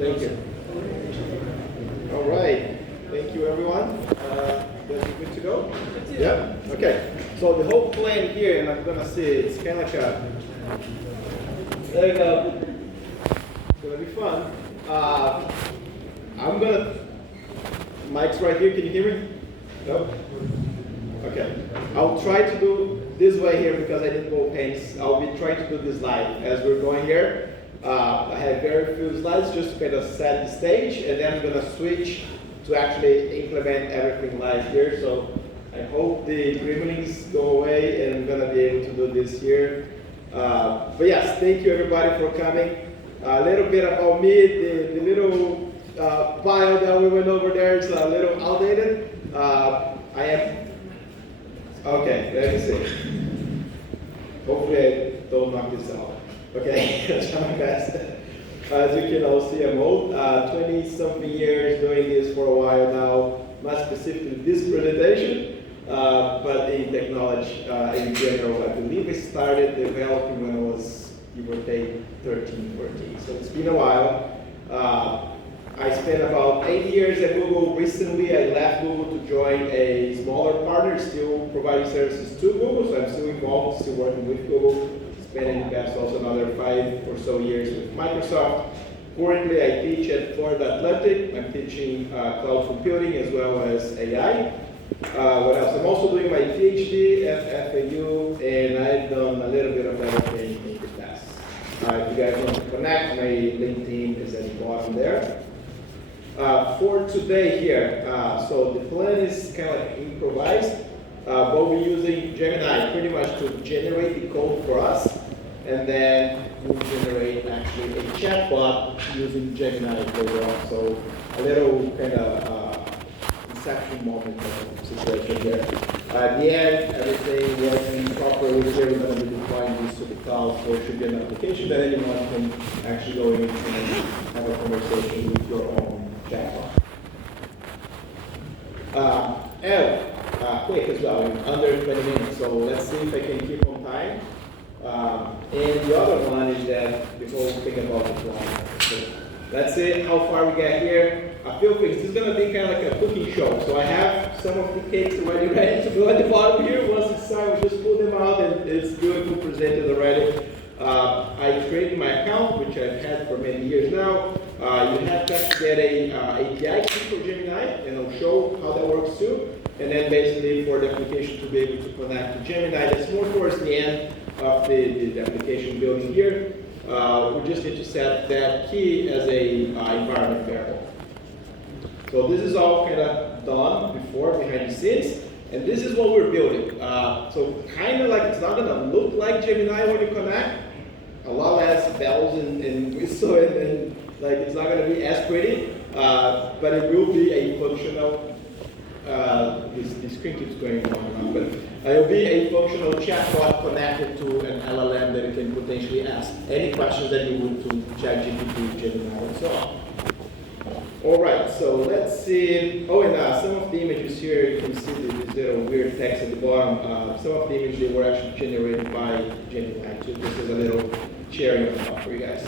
Thank you. All right. Thank you, everyone. Guys, you good to go? Yeah? Okay. So the whole plan here, and I'm going to see, it's kind of like a, there you go. It's going to be fun. I'm going to, mic's right here. Can you hear me? No? Okay. I'll try to do this way here because I didn't go pens. I'll be trying to do this live as we're going here. I have very few slides just to kind of set the stage, and then I'm going to switch to actually implement everything live here. So I hope the gremlins go away and I'm going to be able to do this here. But yes, thank you everybody for coming. A little bit about me, the little bio that we went over there is a little outdated. I am, okay, let me see. Hopefully I don't knock this out. Okay, I'll try my best. As you can all see, I'm old. 20-something years doing this for a while now, not specifically this presentation, but in technology in general. I believe I started developing when I was, give or take, 13, 14. So it's been a while. I spent about 8 years at Google. Recently, I left Google to join a smaller partner, still providing services to Google, so I'm still involved, still working with Google. Spending the past also another 5 or so years with Microsoft. Currently, I teach at Florida Atlantic. I'm teaching cloud computing as well as AI. What else? I'm also doing my PhD at FAU, and I've done a little bit of everything in the past. If you guys want to connect, my LinkedIn is at the bottom there. For today here, so the plan is kind of like improvised, but we're using Gemini pretty much to generate the code for us, and then we'll generate actually a chatbot using Gemini later on. So a little kind of inception moment of situation there. At the end, everything working properly here, we're going to be deploying this to the cloud, so it should be an application that anyone can actually go in and have a conversation with your own chatbot. Quick as well, in under 20 minutes, so let's see if I can keep on time. And the other one is that the whole thing about the plan. So let's see how far we get here. A few things. This is going to be kind of like a cooking show. So I have some of the cakes already ready to go at the bottom here. Once it's time, we just pull them out and it's beautifully presented already. I created my account, which I've had for many years now. You have to get a API key for Gemini, and I'll show how that works too. And then basically for the application to be able to connect to Gemini, that's more towards the end of the application building here. We just need to set that key as a environment variable. So this is all kind of done before, behind the scenes. And this is what we're building. So kind of like it's not going to look like Gemini when you connect. A lot less bells and whistle and like it's not going to be as pretty, but it will be a functional. This screen keeps going on and on, but it will be a functional chatbot connected to an LLM that you can potentially ask any questions that you would to ChatGPT, Gemini, and so on. All right, so let's see. Oh, and some of the images here, you can see this little weird text at the bottom. Some of the images were actually generated by Gemini too. This is a little cherry on top for you guys.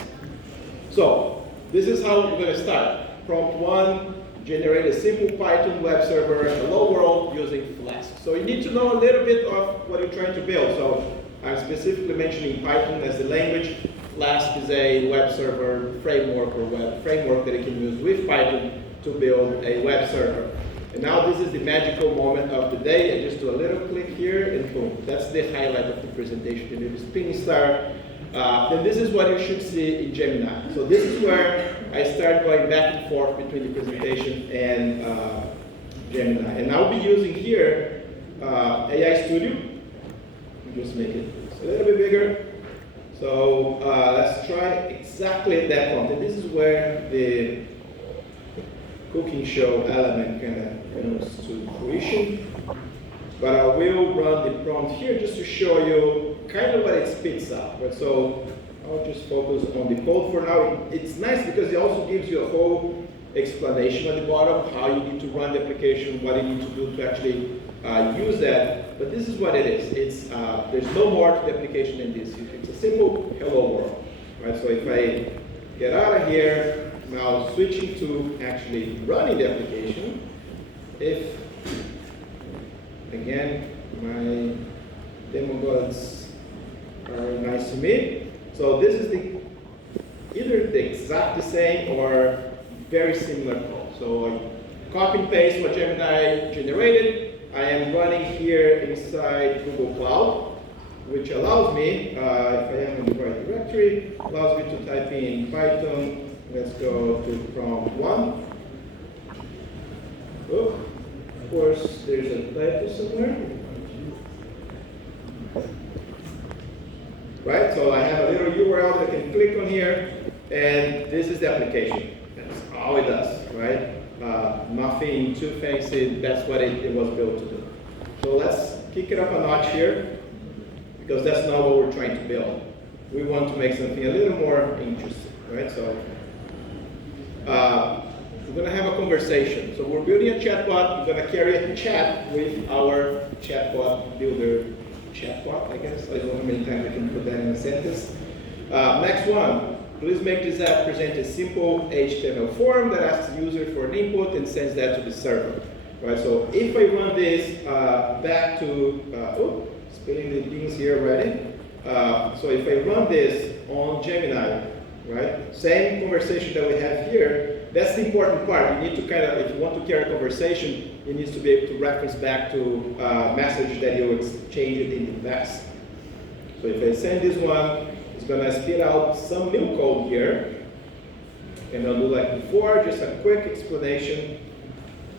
So this is how we're going to start. Prompt 1, generate a simple Python web server, hello world, using Flask. So you need to know a little bit of what you're trying to build. So I'm specifically mentioning Python as the language. Flask is a web server framework or web framework that you can use with Python to build a web server. And now this is the magical moment of the day. I just do a little click here and boom. That's the highlight of the presentation. You do the spinning star. Then this is what you should see in Gemini. So this is where I start going back and forth between the presentation and Gemini. And I'll be using here AI Studio. Just make it a little bit bigger. So let's try exactly that prompt. And this is where the cooking show element kind of comes to fruition. But I will run the prompt here just to show you kind of what it spits out. Right? So I'll just focus on the code for now. It's nice because it also gives you a whole explanation at the bottom, how you need to run the application, what you need to do to actually use that. But this is what it is. It's there's no more to the application than this. It's a simple hello world. Right? So if I get out of here, Now switching to actually running the application, if, again, my demo gods are nice to me. So this is either the exact same or very similar code. So I copy and paste what Gemini generated. I am running here inside Google Cloud, which allows me, if I am in the right directory, allows me to type in Python. Let's go to prompt 1. Oh, of course, there's a typo somewhere. Right, so I have a little URL that I can click on here, and this is the application. That's all it does, right? Nothing too fancy, that's what it was built to do. So let's kick it up a notch here, because that's not what we're trying to build. We want to make something a little more interesting, right? So we're going to have a conversation. So we're building a chatbot. We're going to carry a chat with our chatbot builder. Chatbot, I guess. I don't know how many times I can put that in a sentence. Next one. Please make this app present a simple HTML form that asks the user for an input and sends that to the server. Right. So if I run this back to, spilling the beans here already. So if I run this on Gemini, right, same conversation that we have here, that's the important part. You need to kind of, if you want to carry a conversation, you need to be able to reference back to a message that you exchanged in the past. So if I send this one, it's going to spit out some new code here. And I'll do like before, just a quick explanation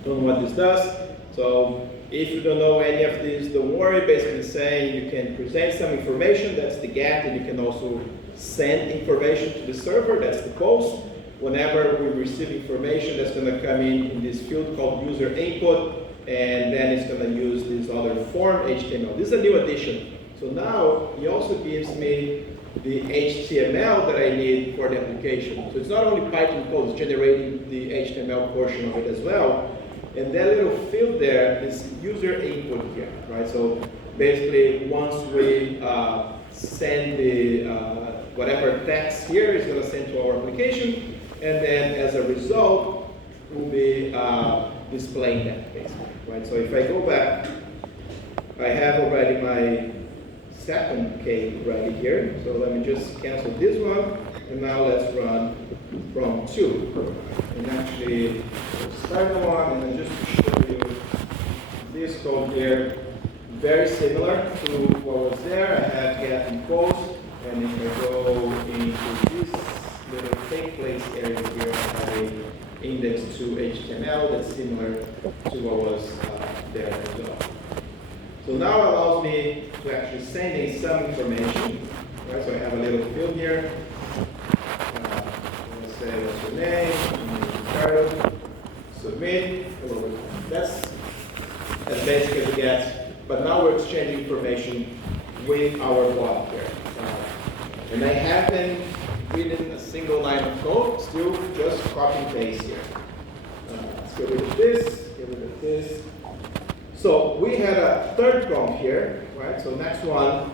on what this does. So if you don't know any of this, don't worry. Basically saying you can present some information, that's the get, and you can also send information to the server, that's the post. Whenever we receive information, that's going to come in this field called user input, and then it's going to use this other form, HTML. This is a new addition. So now he also gives me the HTML that I need for the application. So it's not only Python code, it's generating the HTML portion of it as well. And that little field there is user input here, right? So basically, once we send the whatever text here, it's going to send to our application. And then as a result, we'll be displaying that basically, right? So if I go back, I have already my second cake ready here. So let me just cancel this one. And now let's run from 2. And actually, start one, and then just to show you this code here, very similar to what was there. I have get and post, and if I go into this little templates area here, I have an index to HTML that's similar to what was there as well. So now it allows me to actually send in some information. Right? So I have a little field here. Let's say what's your name, title, submit. That's as basic as it gets. But now we're exchanging information with our bot here. And I haven't written a single line of code, still just copy and paste here. Let's get rid of this, get rid of this. So we had a third prompt here, right? So next one,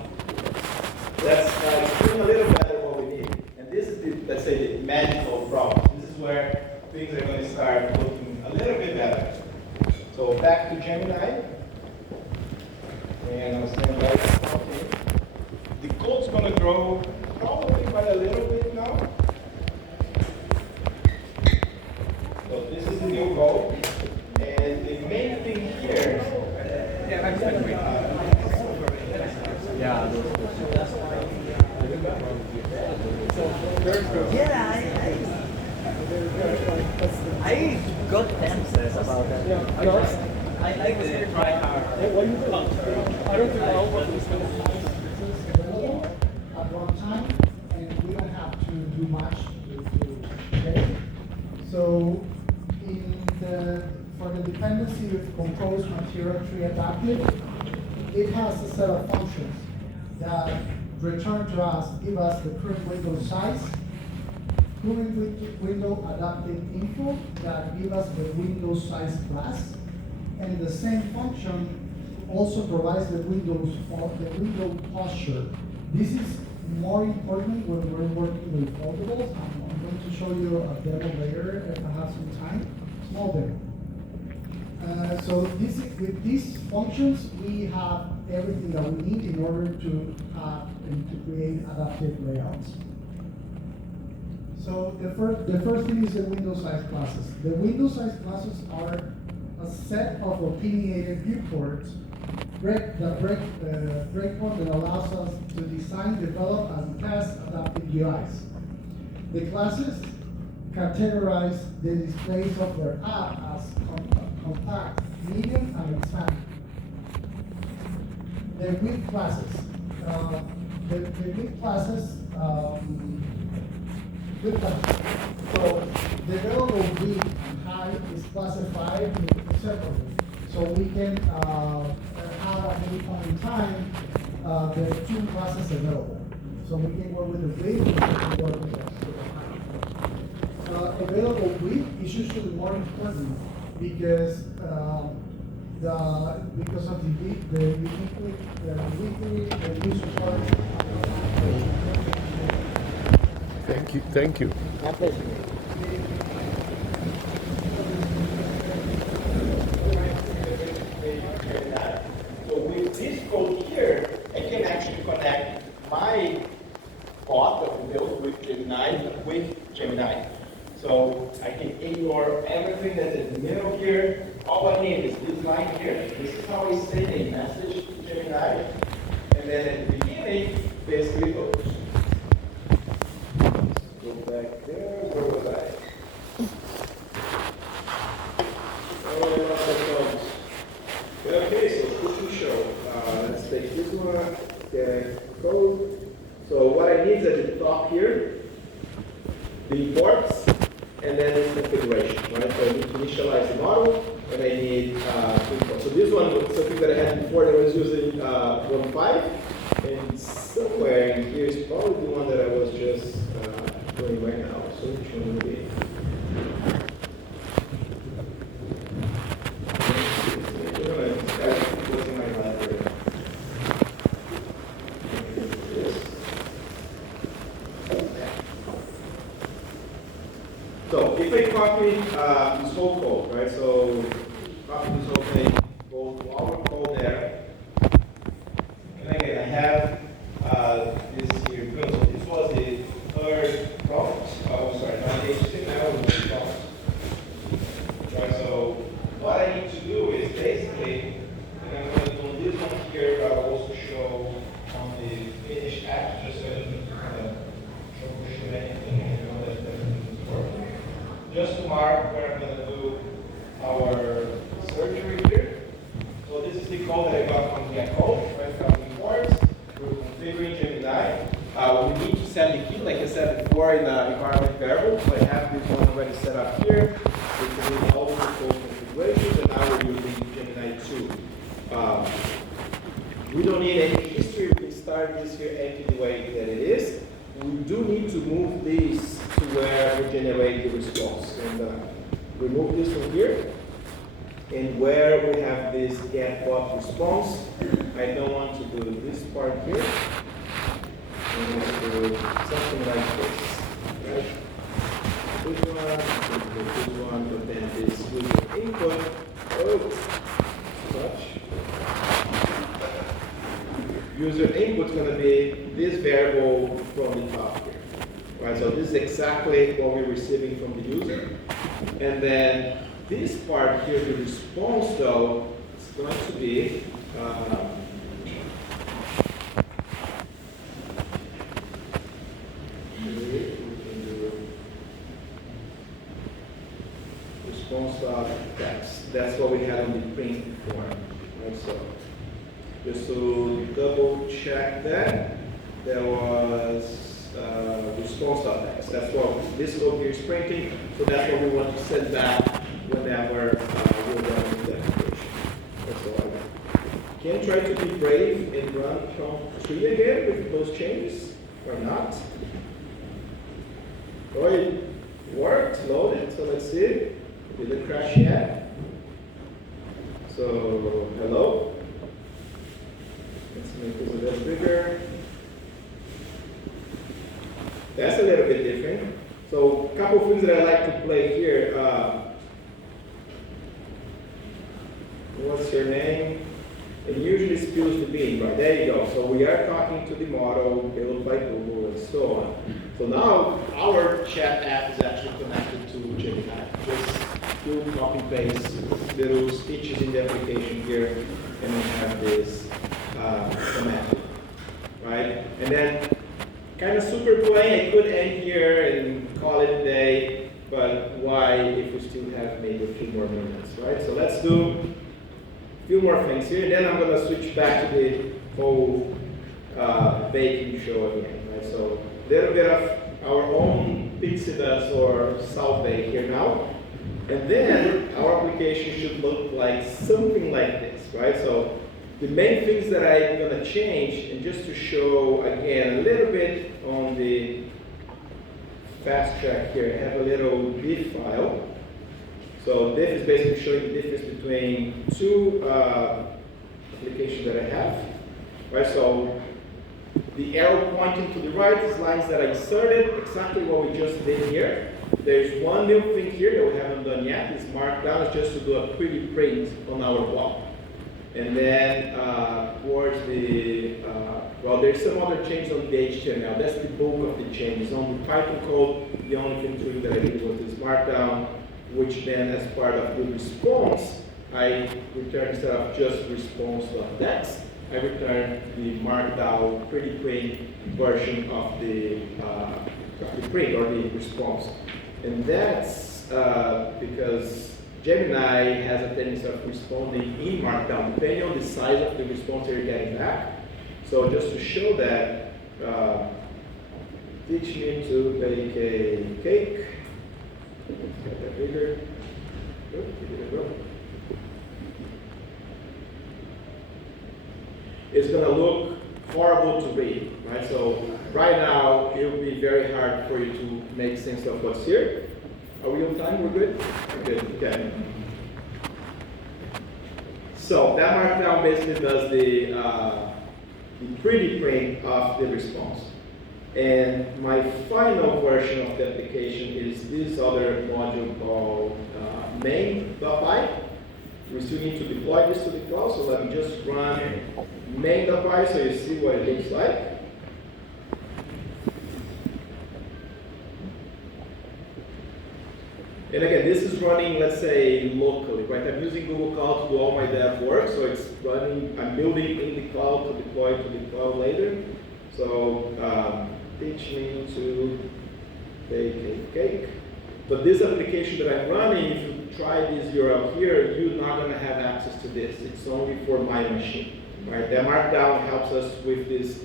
let's explain a little better what we need. And this is the, let's say, the magical prompt. This is where things are going to start looking a little bit better. So back to Gemini. And I'll stand right, okay. The code's going to grow probably by a little bit now. So this is the new code. And the main thing here, I got answers about that. I like the try hard. I don't know what this is. At one time, and we don't have to do much with you today. So, for the dependency of compose material tree adapted, it has a set of functions that return to us, give us the current window size, current window adapted info that give us the window size class, and the same function also provides the window posture. This is more important when we're working with foldables and I'm going to show you a demo later if I have some time. Small demo. So with these functions, we have everything that we need in order to have and to create adaptive layouts. So the first thing is the window size classes. The window size classes are a set of opinionated viewports breakpoint that allows us to design, develop, and test adaptive UIs. The classes categorize the display software app as compact, medium, and expanded. The width classes. The width classes. So the available width and height is classified separately. So we can have at any point in time there are two classes available. So we can work with the width and we can work with the height. Available width is usually more important because of the user part. Thank you. My pleasure. So with this code here, I can actually connect my bot that we built with Gemini with Gemini. So I can ignore everything that's in the middle here. All I need is this line here. This is how I send a message to Gemini. And then at the beginning, basically, oops. Go back there. Where was I? Oh, lots of problems. Okay, so quick to show. Let's take this one, okay, code. So what I need is at the top here, the imports, and then this configuration, right? So I need to initialize the model, and I need import. So this one was something that I had before that I was using 1.5, and somewhere in here is probably the one that I was just doing right now. So which one would be? So if I copy this whole code, right? So copy this whole thing, go to our code there. And again, I have this here. Good. So this was the third prompt. Oh, sorry, not H6, now it was the prompt. Right, so what I need to do is basically, and I'm going to do this one here, but I'll also show on the finished app, just so I don't kind of troubleshoot anything and know that everything's working. Just to mark where I'm going to do our surgery here. So this is the code that I got from the code, right from imports. We're configuring Gemini. We need to set the key, like I said before, in the environment variable. So I have this one already set up here. We can do all the code configurations, and now we're using Gemini 2. We don't need any history. We can start this here empty the way that it is. We do need to move this to where we generate the response. And remove this from here. And where we have this get bot response, I don't want to do this part here. And let's do something like this. Right? This one, but then this user input. Oh, touch. User input is going to be this variable from the top here. Right, so this is exactly what we're receiving from the user. And then this part here, the response though, is going to be response.text. That's what we had on the print form. Right, so just to double check that, there was response.text. That's what this code here is printing, so that's what we want to send back whenever we're running the application. That's all I can try to be brave and run prompt 3 again with those changes, or not. Oh, it worked, loaded, so let's see. Did it crash yet? So, hello. Let's make this a little bigger. That's a little bit different. So a couple of things that I like to play here. What's your name? It usually spills the bean, right? There you go. So we are talking to the model built by Google and so on. So now our chat app is actually connected to Gemini. Just do copy paste little stitches in the application here, and we have this command, right? And then kind of super plain. I could end here and call it a day, but why if we still have maybe a few more minutes, right? So let's do few more things here, and then I'm going to switch back to the whole baking show again, right? So a little bit of our own pixie dust or salt bake here now, and then our application should look like something like this, right? So the main things that I'm going to change, and just to show again a little bit on the fast track here, I have a little diff file. So diff is basically showing the difference between two applications that I have, right? So the arrow pointing to the right is lines that I inserted, exactly what we just did here. There's one new thing here that we haven't done yet. It's markdown. It's just to do a pretty print on our wall. And then towards the, well, there's some other changes on the HTML. That's the bulk of the changes. On the Python code, the only thing to that I did was this markdown, which then as part of the response, I return instead of just response.text, I return the markdown pretty print version of the print or the response. And that's because Gemini has a tendency of responding in markdown, depending on the size of the response you're getting back. So just to show that, teach me to bake a cake. Get that bigger. It's going to look horrible to read, right? So right now, it will be very hard for you to make sense of what's here. Are we on time? We're good? We're good, okay. So that markdown basically does the pretty print of the response. And my final version of the application is this other module called main.py. We still need to deploy this to the cloud, so let me just run main.py so you see what it looks like. And again, this is running, let's say, locally, right? I'm using Google Cloud to do all my dev work, so it's running, I'm building in the cloud to deploy to the cloud later. So teach me to bake a cake. But this application that I'm running, if you try this URL here, you're not going to have access to this. It's only for my machine, right? The markdown helps us with this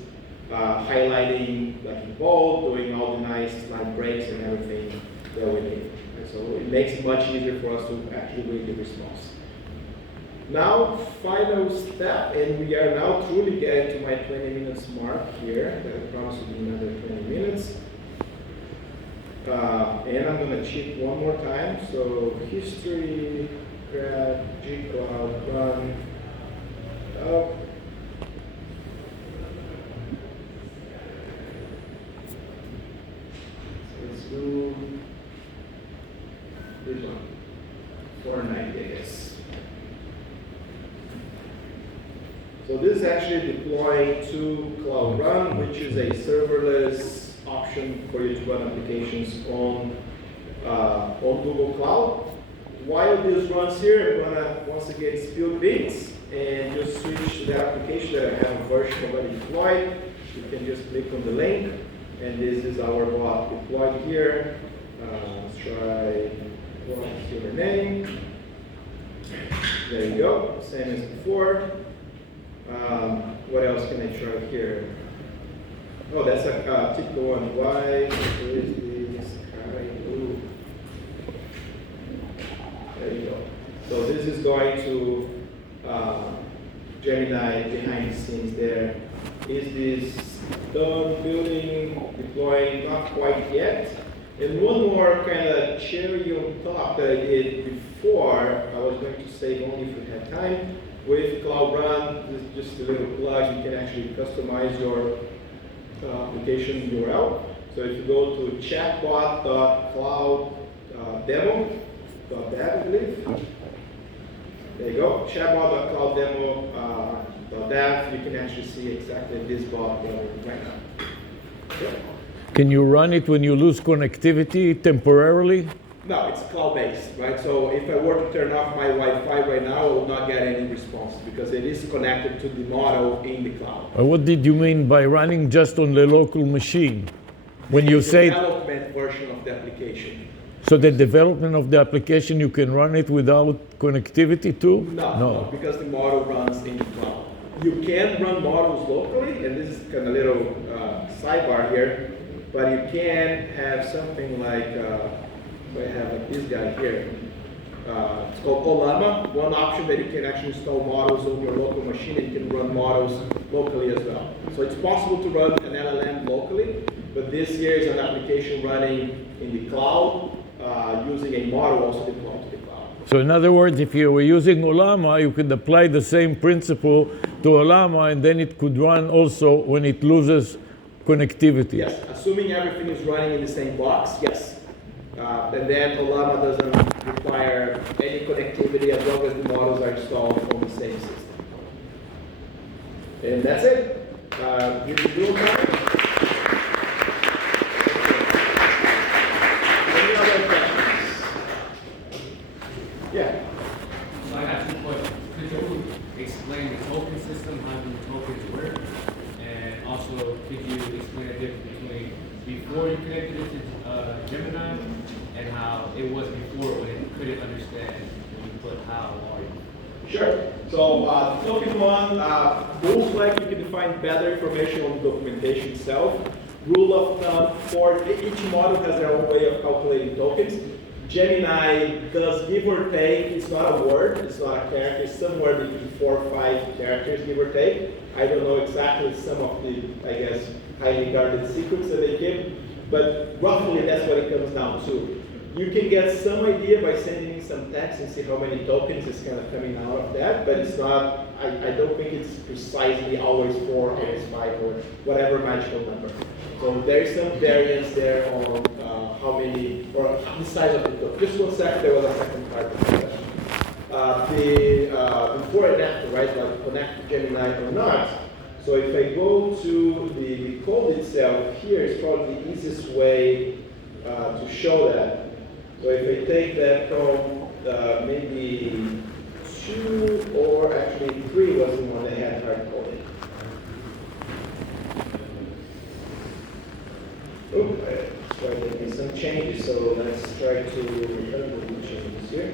highlighting like in bold, doing all the nice line breaks and everything that we need. Right? So it makes it much easier for us to actually read the response. Now, final step, and we are now truly getting to my 20 minutes mark here. That promise to be another 20 minutes. And I'm going to cheat one more time. So history, grab, gcloud, run, up. So let's do this one, 490 days. So this is actually deploying to Cloud Run, which is a serverless option for you to run applications on Google Cloud. While this runs here, I'm gonna once again spill beans and just switch to the application that I have a version already deployed. You can just click on the link, and this is our bot deployed here. Let's try what's your name. There you go, same as before. What else can I try here? Oh, that's a typical one. Why is this blue? There you go. So this is going to Gemini behind the scenes there. Is this done building, deploying? Not quite yet. And one more kind of cherry on top that I did before, I was going to save only if we had time. With Cloud Run, this is just a little plug. You can actually customize your application URL. So if you go to chatbot.cloud.demo.dev, I believe. There you go, chatbot.cloud.demo.dev. You can actually see exactly this bot right now. Okay. Can you run it when you lose connectivity temporarily? No, it's cloud-based, right? So if I were to turn off my Wi-Fi right now, I will not get any response because it is connected to the model in the cloud. What did you mean by running just on the local machine? When you say Development version of the application. so the development of the application, you can run it without connectivity too? No, because the model runs in the cloud. You can run models locally, and this is kind of a little sidebar here, but you can have something like, I have like this guy here. It's called Olama. One option that you can actually install models on your local machine, and you can run models locally as well. So it's possible to run an LLM locally, but this here is an application running in the cloud, using a model also deployed to the cloud. So in other words, if you were using Olama, you could apply the same principle to Olama, and then it could run also when it loses connectivity. Yes, assuming everything is running in the same box, yes. And then Olama doesn't require any connectivity as long as the models are installed on the same system. And that's it. You can do it. Any other questions? Yeah. So I got 2 questions. Could you explain the token system, how the tokens work? And also, could you explain the difference between before you connected it to Gemini and how it was before when it couldn't understand when you put how are you? Sure. So token one, most likely you can find better information on the documentation itself. Rule of thumb for each model has their own way of calculating tokens. Gemini does give or take, it's not a word, it's not a character, it's somewhere between 4 or 5 characters, give or take. I don't know exactly some of the, I guess, highly guarded secrets that they give, but roughly that's what it comes down to. You can get some idea by sending me some text and see how many tokens is kind of coming out of that, but it's not, I don't think it's precisely always 4, always 5, or whatever magical number. So there is some variance there on how many, or the size of the token. Just 1 second, there was a second part of the question. Before and after, right, like connect to Gemini or not. So if I go to the code itself, here is probably the easiest way to show that. So if I take that from maybe 2 or actually 3 was the one that had hard coding. Oh, let's try making some changes. So let's try to remember the changes here.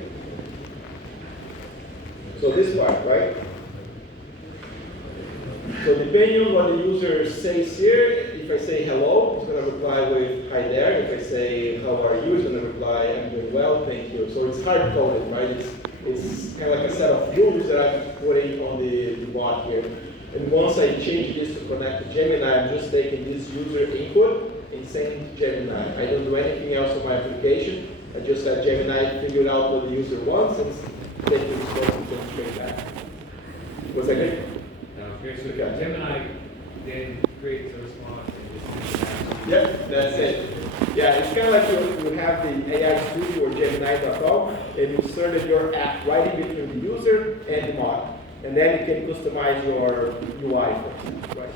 So this part, right? So depending on what the user says here, if I say hello, it's going to reply with hi there. If I say how are you, it's going to reply I'm doing well, thank you. So it's hard coded, right? It's kind of like a set of rules that I'm putting on the bot here. And once I change this to connect to Gemini, I'm just taking this user input and sending to Gemini. I don't do anything else on my application. I just let Gemini figure out what the user wants and take the response and send straight back. Was that good? Okay, so Gemini then creates a response and just sends it back. Yep, that's it. Yeah, it's kind of like you have the AI Studio or Gemini.com, and you inserted your app right in between the user and the model. And then you can customize your UI for it, right?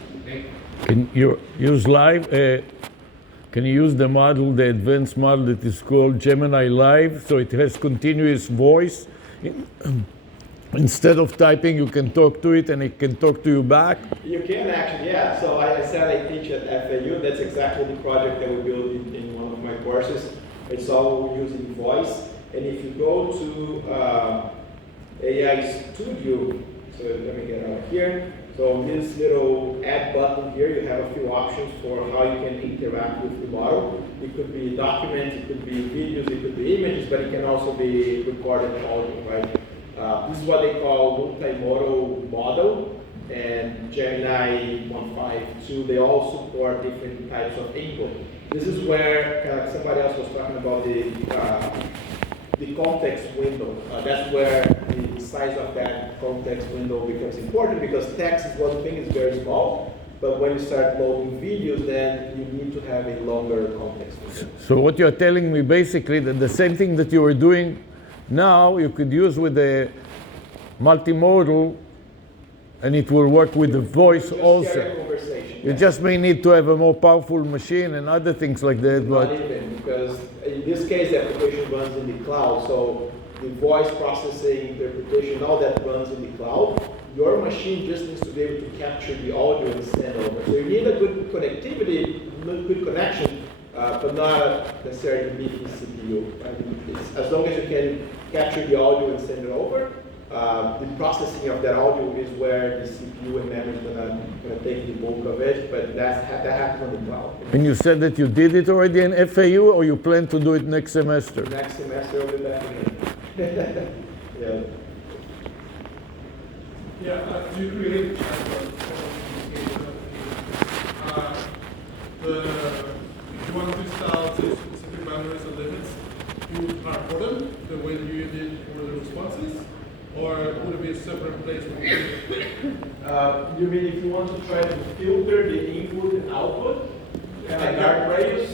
Can you use live? Can you use the model, the advanced model that is called Gemini Live, so it has continuous voice? Instead of typing, you can talk to it and it can talk to you back? You can actually, yeah. So I said I teach at FAU. That's exactly the project that we built in one of my courses. It's all using voice. And if you go to AI Studio, so let me get out here. So this little add button here, you have a few options for how you can interact with the model. It could be documents, it could be videos, it could be images, but it can also be recorded audio, right? This is what they call multimodal model, and Gemini 1.5.2, they all support different types of input. This is where somebody else was talking about the context window. That's where the size of that context window becomes important, because text is one thing, it's very small, but when you start loading videos, then you need to have a longer context window. So what you're telling me basically that the same thing that you were doing now, you could use with the multimodal, and it will work with the voice Just also. carry a conversation. You yes. just may need to have a more powerful machine and other things like that, Not but even, because in this case, the application runs in the cloud, so the voice processing, interpretation, all that runs in the cloud. Your machine just needs to be able to capture the audio and send over. So you need a good connectivity, good connection, but not necessarily need the CPU. Right? As long as you can capture the audio and send it over, the processing of that audio is where the CPU and memory is gonna take the bulk of it, but that happens on the cloud. and you said that you did it already in FAU, or you plan to do it next semester? Next semester I'll be back again. Yeah. Yeah, do you create if you want to style specific boundaries and limits, you would record them the way you did for the responses, or would it be a separate place where you do it? You mean if you want to try to filter the input and output, like guardrails?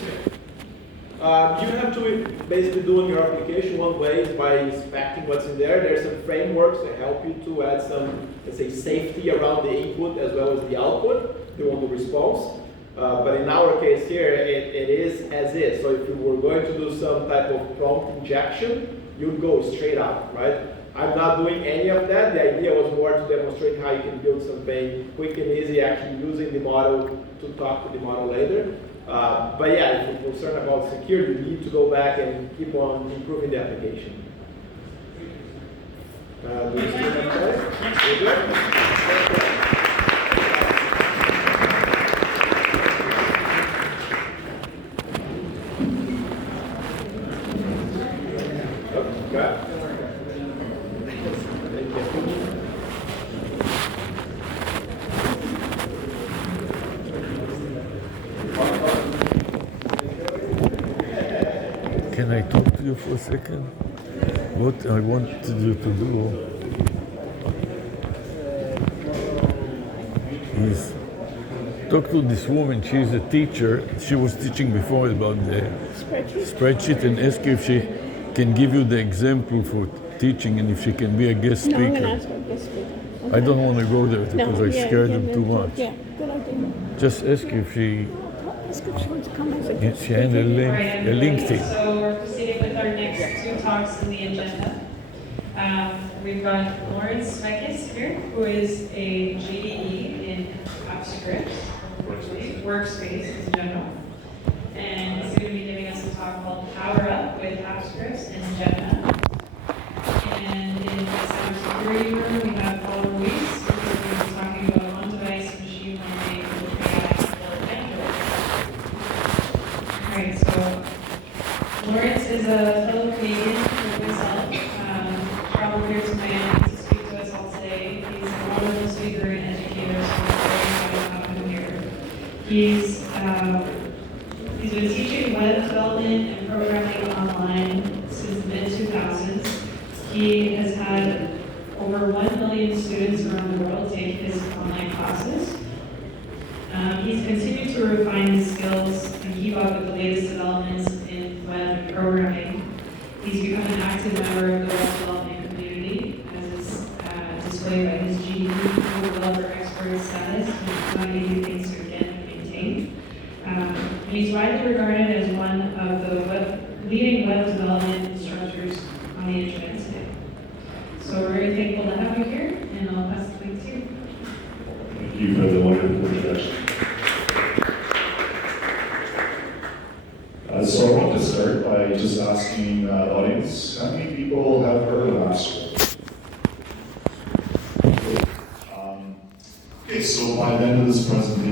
You have to basically do in your application. One way is by inspecting what's in there. There's some frameworks that help you to add some, let's say, safety around the input as well as the output, if you want the response. But in our case here, it is as is. So if you were going to do some type of prompt injection, you'd go straight out, right? I'm not doing any of that. The idea was more to demonstrate how you can build something quick and easy, actually using the model to talk to the model later. But yeah, if you're concerned about security, you need to go back and keep on improving the application. Do you still have time? We're good? Okay. Can I talk to you for a second? What I wanted you to do is talk to this woman. She's a teacher. She was teaching before about the spreadsheet and ask her if she can give you the example for teaching and if she can be a guest No, I'm speaker. gonna ask her guest speaker. I don't want to go there because I scared them too yeah, much. Yeah, good idea. Just ask if she Ask if she wants to come as a guest she had a link, Right, a everybody. LinkedIn. So we're proceeding with our next two talks in the agenda. We've got Lawrence Smekis here, who is a GEE in AppScript, workspace in general. And he's going to be giving us a talk called Power Up with AppScripts and Gemma. And in the cybersecurity room, we have Paul Ruiz, who's going to be talking about on-device machine learning with AI for Android. Alright, so Lawrence is a fellow Canadian like myself, traveled here to Miami to speak to us all today. He's a wonderful speaker and educator, so we're very happy to have him here. He's been teaching web development and programming online since the mid-2000s. He has had over 1 million students around the world take his online classes. He's continued to refine his skills and keep up with the latest developments in web programming. He's become an active member of the web development community, as is displayed by his GED developer expert status, and how easy things to get and maintain. And he's widely regarded as one of the leading web development instructors on the internet today. So we're very thankful to have you here, and I'll pass the mic to you. Thank you for the wonderful introduction. So I want to start by just asking the audience, how many people have heard of AppScript? Okay, so by the end of this presentation,